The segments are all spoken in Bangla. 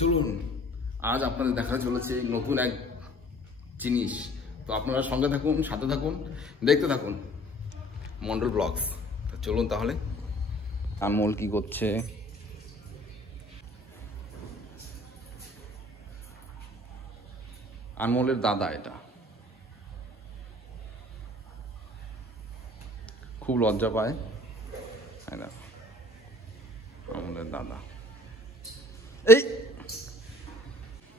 চলুন আজ আপনাদের দেখা চলেছে নতুন এক জিনিস। তো আপনারা সঙ্গে থাকুন, সাথে থাকুন, দেখতে থাকুন মন্ডল ব্লগস। চলুন তাহলে। আনমোল কি করছে? আনমোলের দাদা, এটা খুব লজ্জা পায়। আনমোলের দাদা, এই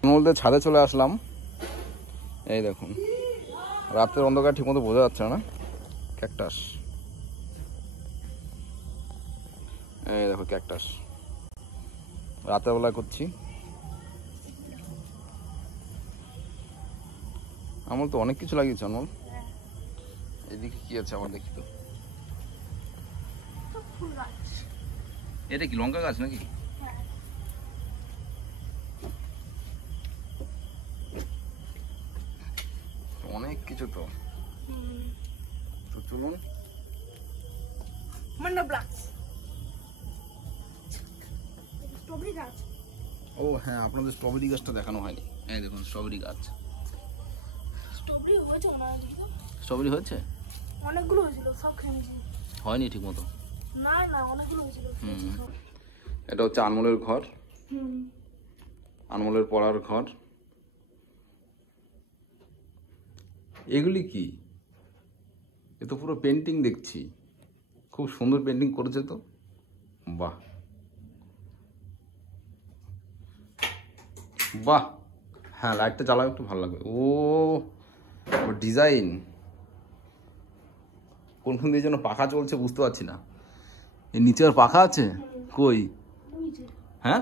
আনমোলদের ছাদে চলে আসলাম। এই দেখুন, রাতের অন্ধকার ঠিক মতো বোঝা যাচ্ছে না। ক্যাকটাস, এই দেখো ক্যাকটাস, রাতের বেলা করছি। আমার তো অনেক কিছু লাগিয়েছে অনমোল। এদিকে কি আছে আমার দেখি তো। এটা কি লঙ্কা গাছ নাকি? অনেক কিছু তো। তো চলুন। ও হ্যাঁ, আপনাদের স্ট্রবেরি গাছটা দেখানো হয়নি। এই দেখুন স্ট্রবেরি গাছ। স্ট্রবেরি হয়েছে, অনেকগুলো হয়েছিল, সব খেয়েছি। হয়নি ঠিক মতো। না না, অনেকগুলো হয়েছিল। এটা হচ্ছে আনমোলের ঘর, আনমোলের পড়ার ঘর। এগুলি কি? এ তো পুরো পেন্টিং দেখছি, খুব সুন্দর পেন্টিং করেছে তো। বাহ বাহ, হ্যাঁ লাইটটা জ্বালাও একটু ভালো লাগবে। ও ডিজাইন, কোনখান দিয়ে যেন পাখা চলছে বুঝতে পারছি না। এর নিচে আর পাখা আছে কই? হ্যাঁ,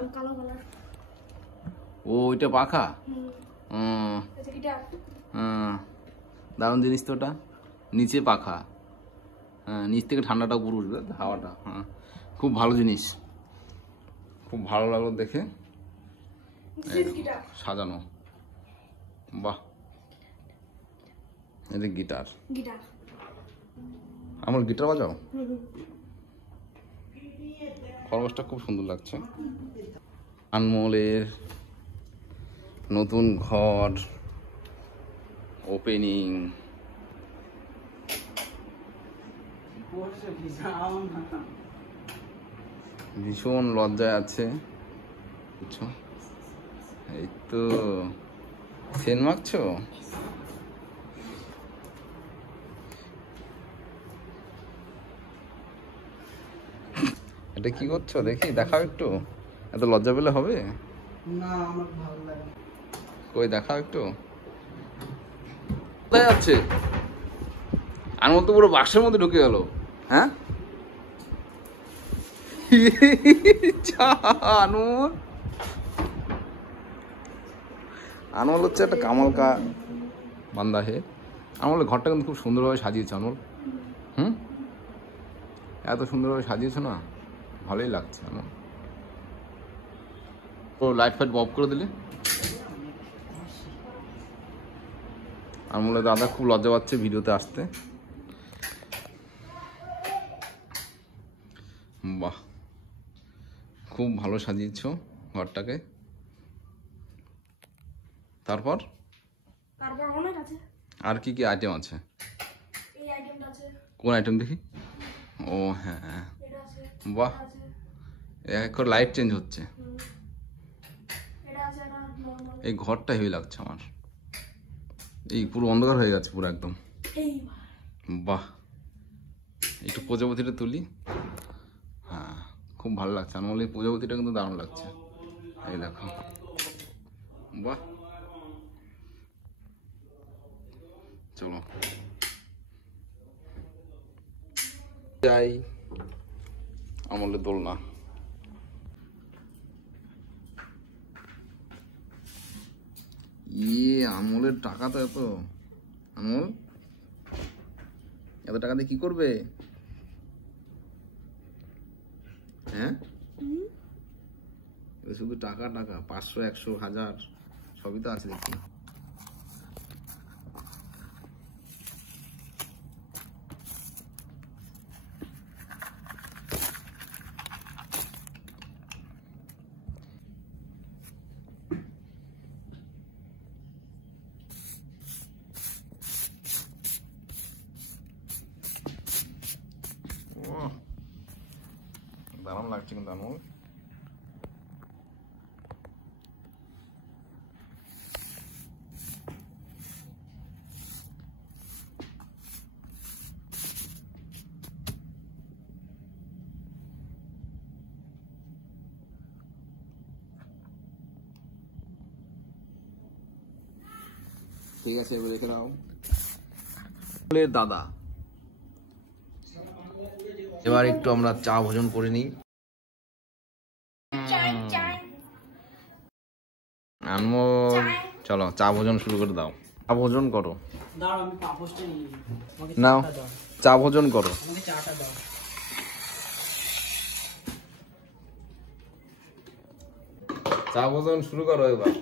ও ওইটা পাখা। দারুণ জিনিস তো ওটা, নিচে পাখা। হ্যাঁ, নিচ থেকে ঠান্ডাটা উপর উঠবে, হাওয়াটা। হ্যাঁ, খুব ভালো জিনিস, খুব ভালো লাগলো দেখে। সাজানো, বাহ। এটা গিটার, আমার গিটার বাজাও। খরগোশটা খুব সুন্দর লাগছে। আনমোলের নতুন ঘর ওপেনিং। ভীষণ লজ্জায় আছে, বুঝছো? এই তো সেন মাখছো। এটা কি করছো দেখি, দেখাও একটু। এত লজ্জা পেলে হবে না, আমার ভালো লাগে। কই দেখাও একটু। কোথায় যাচ্ছে আনমোল? তো পুরো বাক্সের মধ্যে ঢুকে গেল। হ্যাঁ আনমোল, আনমোল হচ্ছে একটা কামাল কা বান্দা হে। আনমোলের ঘরটা কিন্তু খুব সুন্দরভাবে সাজিয়েছে আনমোল। এত সুন্দরভাবে সাজিয়েছো না, ভালোই লাগছে আমার। ও লাইট ফাইট অফ করে দিলে। আনমোলের দাদা খুব লজ্জা পাচ্ছে ভিডিওতে আসতে। বাহ, খুব ভালো সাজিয়েছো ঘরটাকে। তারপর অনেক আছে। আর কি কি আইটেম আছে? এই আইটেমটা আছে। কোন আইটেম দেখি? ও হ্যাঁ, বাহ, এখন লাইট চেঞ্জ হচ্ছে। এই ঘরটা হেভি লাগছে আমার। এই পুরো অন্ধকার হয়ে গেছে পুরো একদম। বাহ, একটু প্রজাপতিটা তুলি। হ্যাঁ, খুব ভালো লাগছে। আমার এই প্রজাপতিটা কিন্তু দারুণ লাগছে। এই দেখো, বাহ। চলো যাই আমলের দোলনা। আমলের টাকা তো এত। আমল এত টাকা দিয়ে কি করবে? হ্যাঁ, শুধু টাকা টাকা, 500, 100, 1000 সবই তো আছে দেখি। দারুণ লাগছে কিন্তু আনমোল। ঠিক আছে, এবার দেখে নাও দাদা। এবার একটু আমরা চা ভোজন করে নিই। আনমোল চলো চা ভোজন শুরু করে দাও। চা ভোজন করো, নাও চা ভোজন করো। চা ভোজন শুরু করো এবার।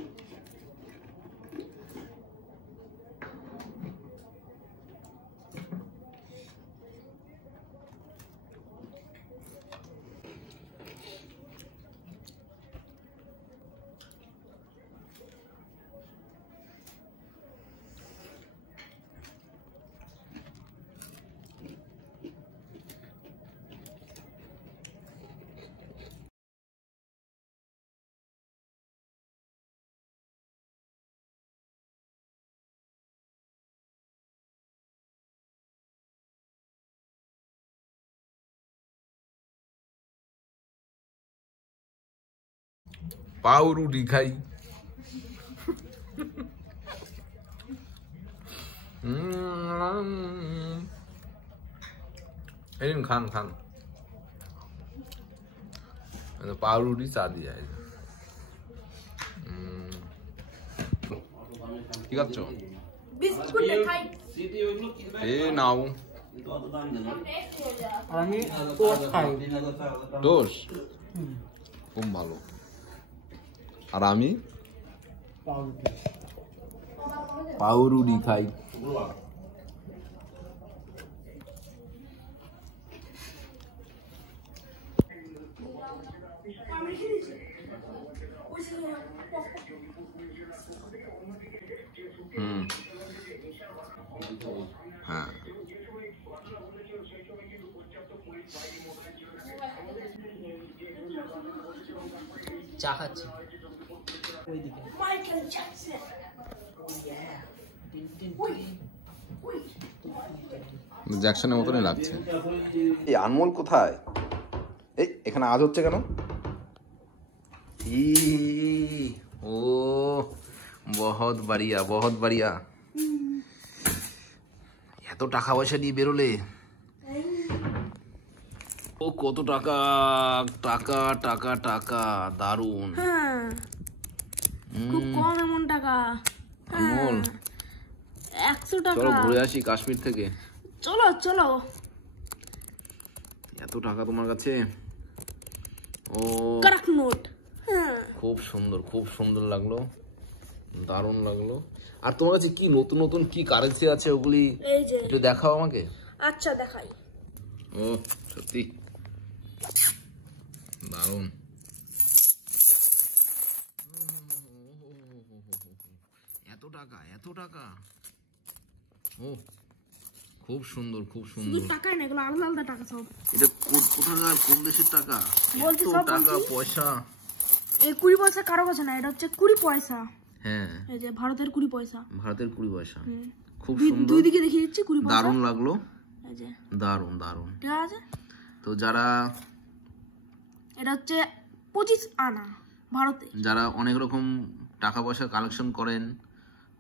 পাউরুটি খাই। খান খান, পাউরুটি চা দিয়ে কি খাচ্ছ? এ নাও দোষ, খুব ভালো। আর আমি পাউরুটি খাই। হ্যাঁ চা খাচ্ছি। জ্যাকসনের মতনই লাগছে। এই আনমোল কোথায়? এই এখানে আজ হচ্ছে কেন? ও বহুত বাড়িয়া, বহুত বাড়িয়া। এত টাকা পয়সা নিয়ে বেরোলে? ও কত টাকা, টাকা টাকা টাকা, দারুন। খুব কম এমন টাকা। আনমোল 100 টাকা। চলো ঘুরে আসি কাশ্মীর থেকে। চলো চলো। এত টাকা তোমার কাছে? ও কারাক নোট। খুব সুন্দর, খুব সুন্দর লাগলো, দারুণ লাগলো। আর তোমার কাছে কি নতুন নতুন কি কারেন্সি আছে ওগুলি এই যে একটু দেখাও আমাকে। আচ্ছা দেখাই। ও সত্যি দারুণ। এত টাকা, এত টাকা। ও খুব সুন্দর, খুব শুধু সুন্দর। টাকাই না, এগুলো আলাদা আলাদা টাকা সব। এটা কোথাকার, কোন দেশের টাকা? বলছি এত সব টাকা বলছি। পয়সা। এই 20 পয়সা কারো কাছে না, এটা হচ্ছে 20 পয়সা। হ্যাঁ এই যে ভারতের 20 পয়সা। ভারতের 20 পয়সা। খুব দুই সুন্দর, দিকে দেখিয়ে দিচ্ছি 20 পয়সা। দারুণ লাগলো, এই যে দারুণ দারুণ। ঠিক আছে। তো যারা এটা হচ্ছে 25 আনা ভারতে। যারা অনেক রকম টাকা পয়সা কালেকশন করেন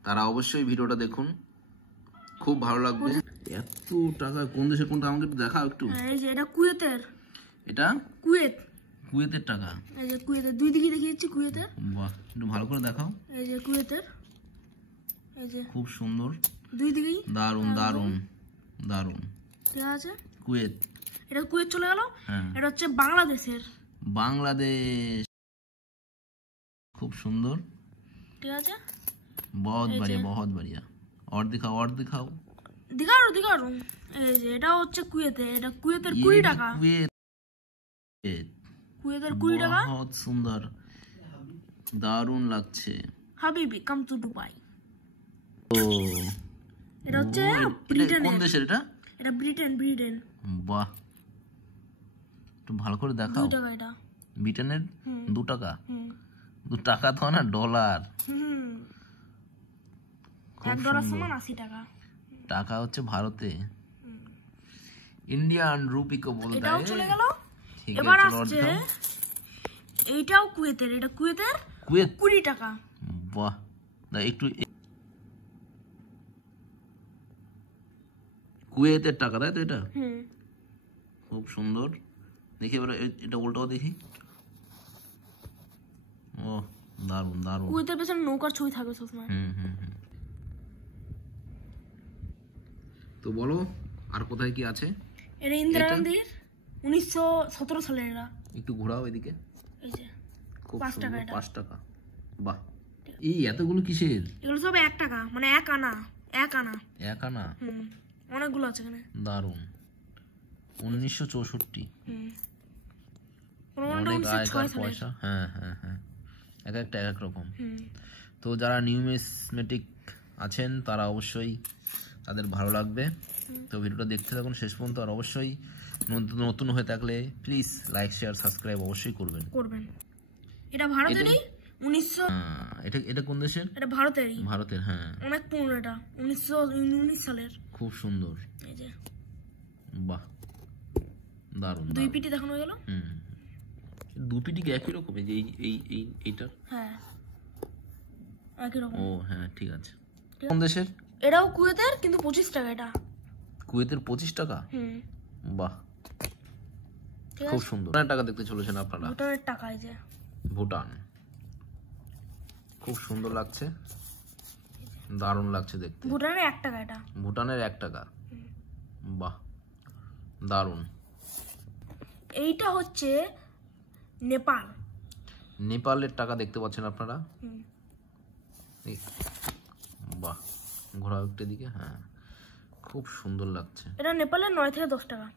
তারা অবশ্যই ভিডিওটা দেখুন, খুব ভালো লাগবে। এত টাকা কোন দেশে, কোনটা আমাকে একটু দেখাও একটু। এই যে এটা কুয়েতের। এটা কুয়েত। কুয়েতের টাকা। এই যে কুয়েতের, দুই দিকে দেখিয়ে দিচ্ছি কুয়েতের। বাহ, একটু ভালো করে দেখাও। এই যে কুয়েতের, এই যে খুব সুন্দর, দুই দিকেই দারুণ দারুণ দারুণ। ঠিক আছে। কুয়েত, এটা কুয়েত চলে গেল। হ্যাঁ এটা হচ্ছে বাংলাদেশের। বাংলাদেশ, খুব সুন্দর, ঠিক আছে। বহুত বাড়িয়া, বহুত বাড়িয়া। और दिखाओ, और दिखाओ। দিগারো দিগারো। এই যে এটা হচ্ছে কুয়েতে, এটা কুয়েতের 20 টাকা। কুয়েতের 20 টাকা। বহুত সুন্দর, দারুণ লাগছে। হাবিবি কাম টু দুবাই। ও এটা হচ্ছে এটা কোন ব্রিটেনের। দেশের এটা? এটা ব্রিটেন, ব্রিটেন। বাহ, একটু একটু ভালো করে দেখাও। 2 টাকা এটা। ব্রিটেনের 2 টাকা? হুম 2 টাকা তো না, ডলার। হুম খুব $1 সুন্দর। সমান 80 টাকা। টাকা হচ্ছে ভারতে, इंडियन रूपी को बोलता এটাও है। চলে গেল। ठीक এবার है, चलो और আসছে दिखाओ। এইটাও কুয়েতের, এটা কুয়েতের कुवैत, 20 টাকা। বাহ, না একটু কুয়েতের টাকা, তাই তো? এটা হুম খুব সুন্দর। দেখি এবার এটা উল্টাও দেখি। ও দারুন দারুন। কুয়েতের পেছনে নৌকার ছবি থাকবে সবসময়। হুম। তো বলো আর কোথায় কি আছে? এটা ইন্দিরা গান্ধীর 1917 সালের। এটা একটু ঘোরাও এদিকে। এই যে খুব 5 টাকা সুন্দর, এটা। 5 টাকা। বাহ, এই এতগুলো কিসের? এগুলো সব 1 টাকা, মানে 1 আনা। 1 আনা। এক আনা? অনেকগুলো আছে এখানে। দারুন। 1964। কোনো অনেক কোনোটা আগেকার 1906 সালের। পয়সা। হ্যাঁ, এক একটা এক এক রকম। হুম তো যারা নিউমিসমেটিক আছেন তারা অবশ্যই, তাদের ভালো লাগবে। তো ভিডিওটা দেখতে থাকুন শেষ পর্যন্ত। আর অবশ্যই নতুন হয়ে থাকলে প্লিজ লাইক শেয়ার সাবস্ক্রাইব অবশ্যই করবেন। এটা ভারতেরই 1900। এটা কোন দেশের? এটা ভারতেরই। ভারতের, হ্যাঁ। অনেক পুরনো, এটা 1919 সালের। খুব সুন্দর। এই যে বাহ, দারুন। 2 পিটি দেখানো হয়ে গেল। দুপিটি কি একই রকম? এই যে এইটার? হ্যাঁ একই রকম। ও হ্যাঁ, ঠিক আছে। কোন দেশের? এটাও কুয়েতের, কিন্তু 25 টাকা এটা। কুয়েতের 25 টাকা? বাহ, ঠিক খুব আছে। সুন্দর। টাকা দেখতে চলেছেন আপনারা? ভুটানের টাকা। এই যে ভুটান, খুব সুন্দর লাগছে, দারুণ লাগছে দেখতে। ভুটানের 1 টাকা এটা। ভুটানের 1 টাকা? বাহ, দারুণ। এইটা হচ্ছে নেপাল। নেপালের টাকা দেখতে পাচ্ছেন আপনারা? বাহ, ঘোরাও একটু দিকে। হ্যাঁ, খুব সুন্দর লাগছে। এটা নেপালের 9 থেকে 10 টাকা।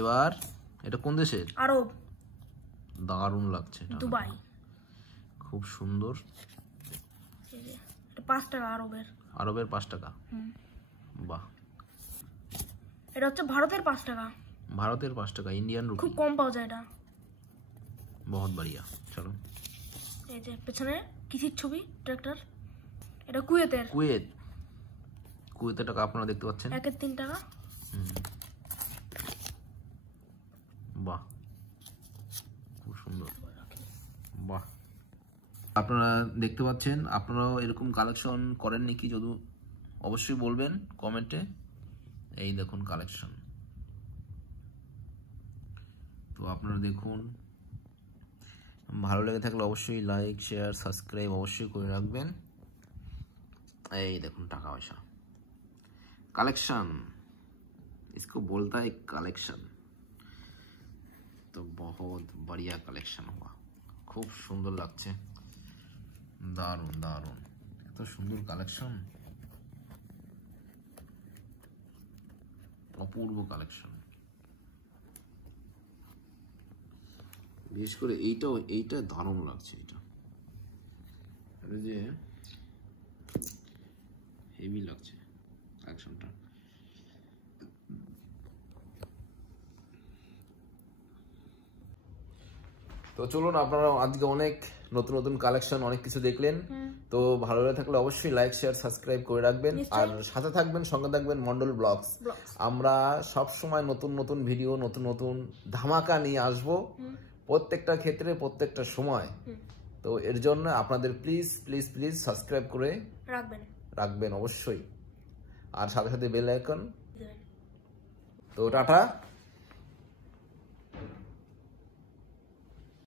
এবার এটা কোন দেশের? আরব। দারুণ লাগছে টাকাটা। দুবাই। খুব সুন্দর। এই যে এটা 5 টাকা আরবের। আরবের 5 টাকা? বাহ। এটা হচ্ছে ভারতের 5 টাকা। ভারতের 5 টাকা, ইন্ডিয়ান রুপি। খুব কম পাওয়া যায় এটা। বহুত বাড়িয়া। চলো, এই যে পেছনে কিসির ছবি, ট্রাক্টর। এটা কুয়েতের। কুয়েতের টাকা আপনারা দেখতে পাচ্ছেন। 1-3 টাকা। বাহ, খুব সুন্দর। বাহ, আপনারা দেখতে পাচ্ছেন। আপনারাও এরকম কালেকশন করেন নাকি? যদি অবশ্যই বলবেন কমেন্টে। এই দেখুন কালেকশন। তো আপনারা দেখুন, ভালো লেগে থাকলে অবশ্যই লাইক শেয়ার সাবস্ক্রাইব অবশ্যই করে রাখবেন। এই দেখুন টাকা পয়সা कलेक्शन, इसको बोलता है कलेक्शन। तो बहुत बढ़िया कलेक्शन हुआ, खूब सुंदर লাগছে, দারুন দারুন, এত সুন্দর কালেকশন, অপূর্ব কালেকশন। বিশেষ করে এইটা দারুণ লাগছে। এটা যে হেভি লাগছে কালেকশনটা। তো চলুন, আপনারা আজকে অনেক নতুন কালেকশন অনেক কিছু দেখলেন। তো ভালো লাগে থাকলে অবশ্যই লাইক শেয়ার সাবস্ক্রাইব করে রাখবেন। আর সাথে থাকবেন, সঙ্গে থাকবেন মন্ডল ব্লগস। আমরা সব সময় নতুন ভিডিও, নতুন ধামাকা নিয়ে আসব প্রত্যেকটা ক্ষেত্রে, প্রত্যেকটা সময়। তো এর জন্য আপনাদের প্লিজ সাবস্ক্রাইব করে রাখবেন অবশ্যই। আর সাথে বেল আইকন। তো টাটা।